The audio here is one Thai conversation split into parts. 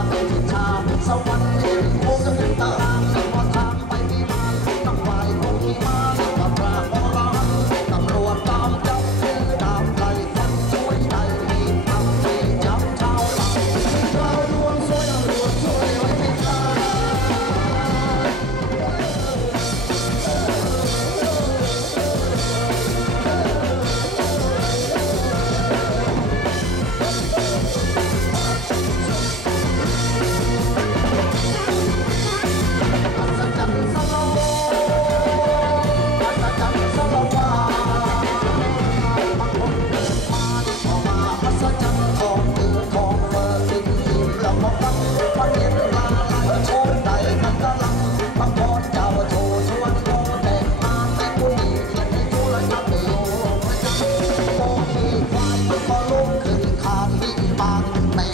top, baby, top. Someone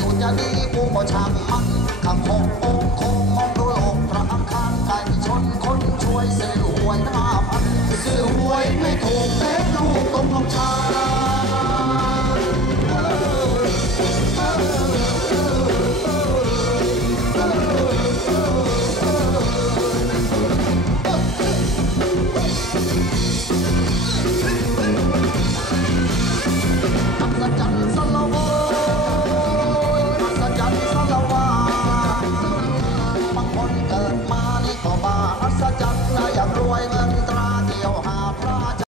คุณจะดีกูก็ช่างมันคำคงองคงมองดูโลกประอังคารไก่ชนคนช่วยซื้อหวยหน้าพันซื้อหวยไม่ถูกแต่ลูกต้องลงชา Spoiler.